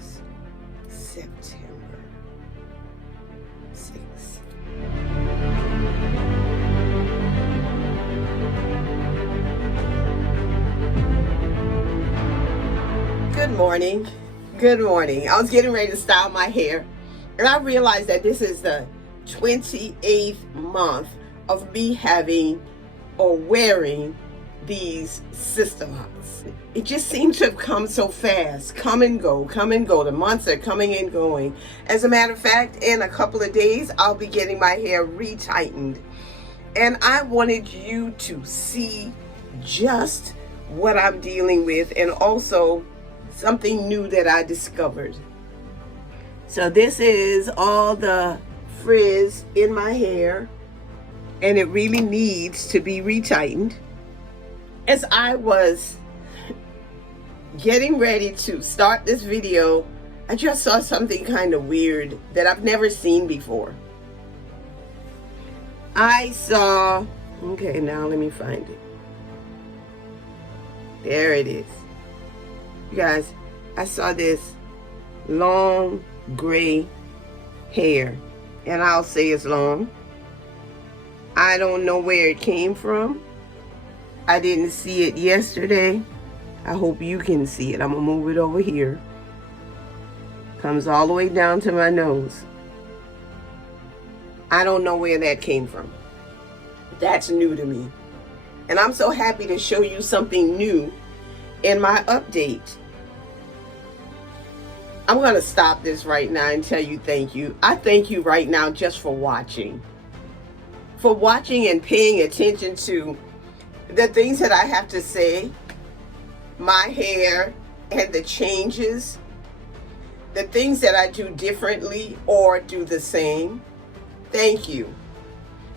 is September 6th. Good morning. Good morning. I was getting ready to style my hair, and I realized that this is the 28th month of me having or wearing these Sisterlocks. It just seems to have come so fast. Come and go, come and go. The months are coming and going. As a matter of fact, in a couple of days, I'll be getting my hair retightened. And I wanted you to see just what I'm dealing with, and also something new that I discovered. So this is all the frizz in my hair, and it really needs to be retightened. As I was getting ready to start this video, I just saw something kind of weird that I've never seen before. I saw, okay, now let me find it. There it is. You guys, I saw this long gray hair, and I'll say it's long. I don't know where it came from. I didn't see it yesterday. I hope you can see it. I'm gonna move it over here. Comes all the way down to my nose. I don't know where that came from. That's new to me. And I'm so happy to show you something new in my update. I'm going to stop this right now and tell you thank you. I thank you right now just for watching. For watching and paying attention to the things that I have to say, my hair and the changes, the things that I do differently or do the same. Thank you.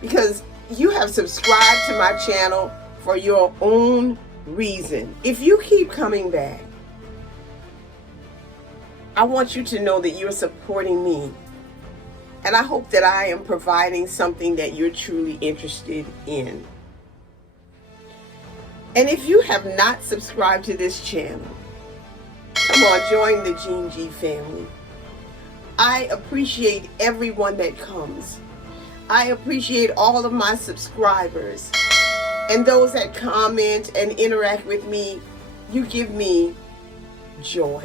Because you have subscribed to my channel for your own reason. If you keep coming back, I want you to know that you're supporting me. And I hope that I am providing something that you're truly interested in. And if you have not subscribed to this channel, come on, join the Gene G family. I appreciate everyone that comes. I appreciate all of my subscribers and those that comment and interact with me. You give me joy.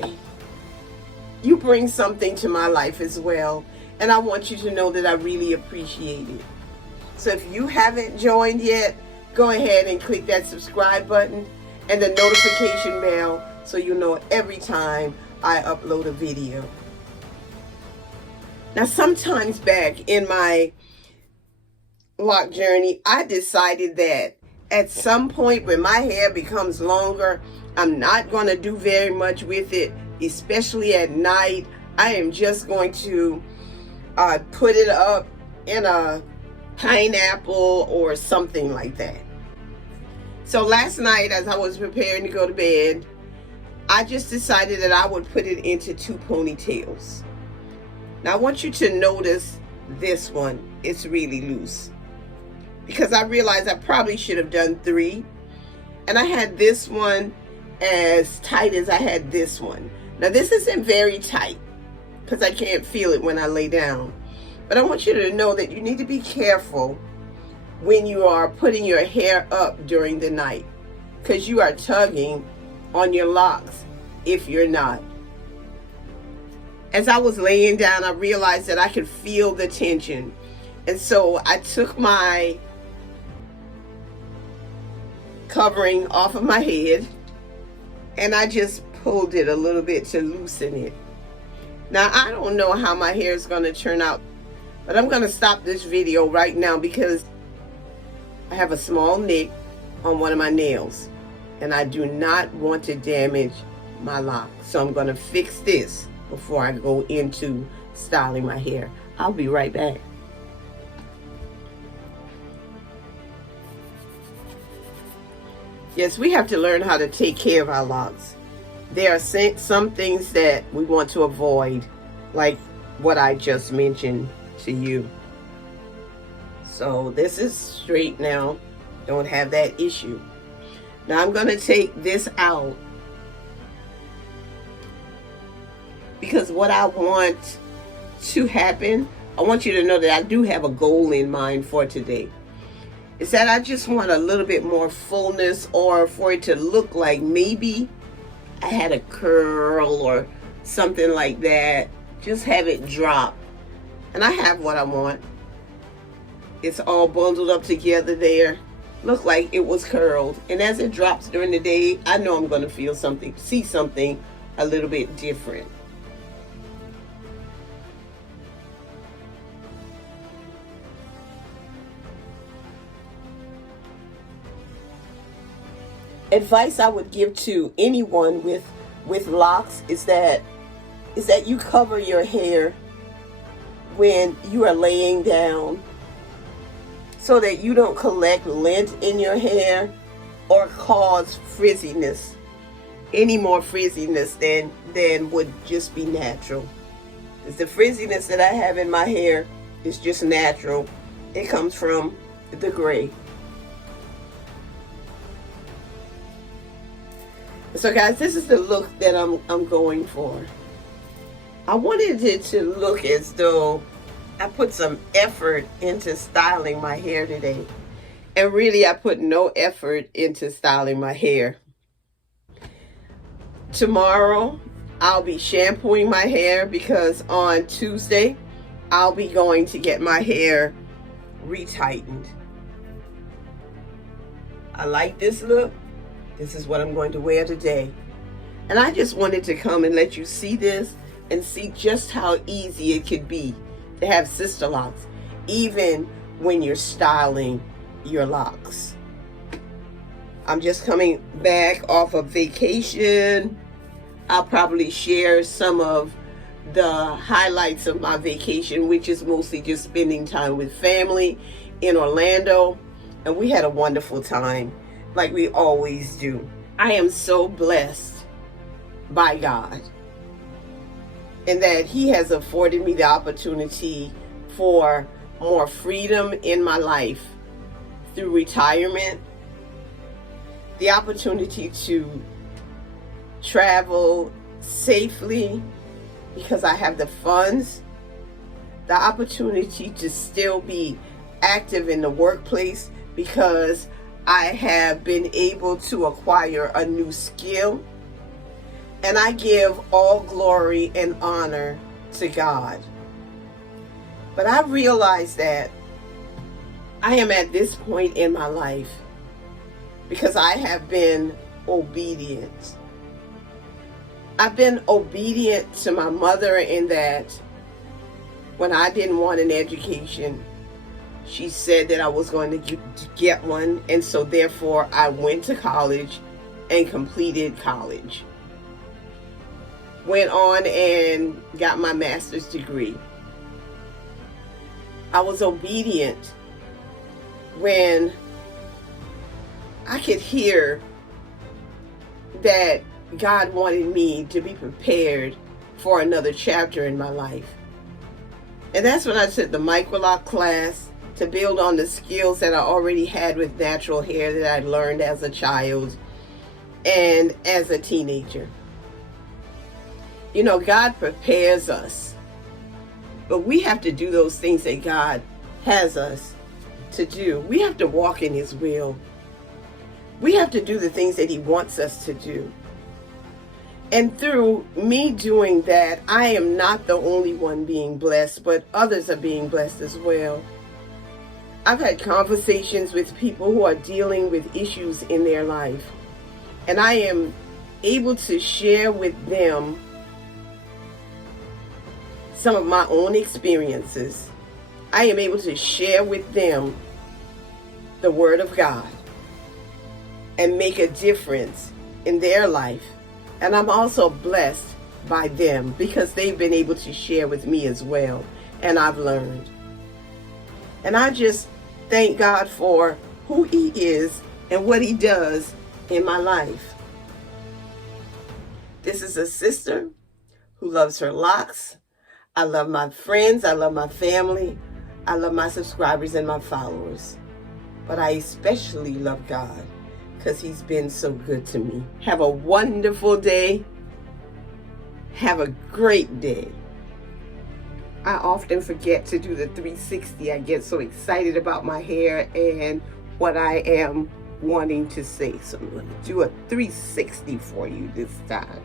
You bring something to my life as well. And I want you to know that I really appreciate it. So if you haven't joined yet, go ahead and click that subscribe button and the notification bell so you'll know every time I upload a video. Now, sometimes back in my lock journey, I decided that at some point when my hair becomes longer, I'm not going to do very much with it, especially at night. I am just going to put it up in a pineapple or something like that. So last night, as I was preparing to go to bed, I just decided that I would put it into 2 ponytails. Now I want you to notice this one. It's really loose, because I realized I probably should have done 3. And I had this one as tight as I had this one. Now this isn't very tight because I can't feel it when I lay down. But I want you to know that you need to be careful when you are putting your hair up during the night, because you are tugging on your locks if you're not. As I was laying down, I realized that I could feel the tension. And so I took my covering off of my head and I just pulled it a little bit to loosen it. Now, I don't know how my hair is going to turn out, but I'm going to stop this video right now because I have a small nick on one of my nails and I do not want to damage my lock. So I'm going to fix this before I go into styling my hair. I'll be right back. Yes, we have to learn how to take care of our locks. There are some things that we want to avoid, like what I just mentioned to you. So this is straight now. Don't have that issue. Now I'm going to take this out because what I want to happen, I want you to know that I do have a goal in mind for today. Is that I just want a little bit more fullness, or for it to look like maybe I had a curl or something like that. Just have it drop. And I have what I want. It's all bundled up together there. Look like it was curled. And as it drops during the day, I know I'm going to feel something, see something a little bit different. Advice I would give to anyone with locks is that you cover your hair when you are laying down, so that you don't collect lint in your hair or cause frizziness, any more frizziness than would just be natural. Because the frizziness that I have in my hair is just natural. It comes from the gray. So guys, this is the look that I'm going for. I wanted it to look as though I put some effort into styling my hair today. And really, I put no effort into styling my hair. Tomorrow, I'll be shampooing my hair because on Tuesday, I'll be going to get my hair retightened. I like this look. This is what I'm going to wear today. And I just wanted to come and let you see this and see just how easy it could be to have Sisterlocks, even when you're styling your locks. I'm just coming back off of vacation. I'll probably share some of the highlights of my vacation, which is mostly just spending time with family in Orlando. And we had a wonderful time, like we always do. I am so blessed by God, and that He has afforded me the opportunity for more freedom in my life through retirement, the opportunity to travel safely because I have the funds, the opportunity to still be active in the workplace because I have been able to acquire a new skill. And I give all glory and honor to God. But I realize that I am at this point in my life because I have been obedient. I've been obedient to my mother in that when I didn't want an education, she said that I was going to get one. And so therefore I went to college and completed college. Went on and got my master's degree. I was obedient when I could hear that God wanted me to be prepared for another chapter in my life. And that's when I took the Microlocs Class to build on the skills that I already had with natural hair that I learned as a child and as a teenager. You know, God prepares us, but we have to do those things that God has us to do. We have to walk in His will. We have to do the things that He wants us to do. And through me doing that, I am not the only one being blessed, but others are being blessed as well. I've had conversations with people who are dealing with issues in their life, and I am able to share with them some of my own experiences. I am able to share with them the Word of God and make a difference in their life. And I'm also blessed by them because they've been able to share with me as well. And I've learned. And I just thank God for who He is and what He does in my life. This is a sister who loves her locks. I love my friends. I love my family. I love my subscribers and my followers. But I especially love God because He's been so good to me. Have a wonderful day. Have a great day. I often forget to do the 360. I get so excited about my hair and what I am wanting to say. So I'm going to do a 360 for you this time.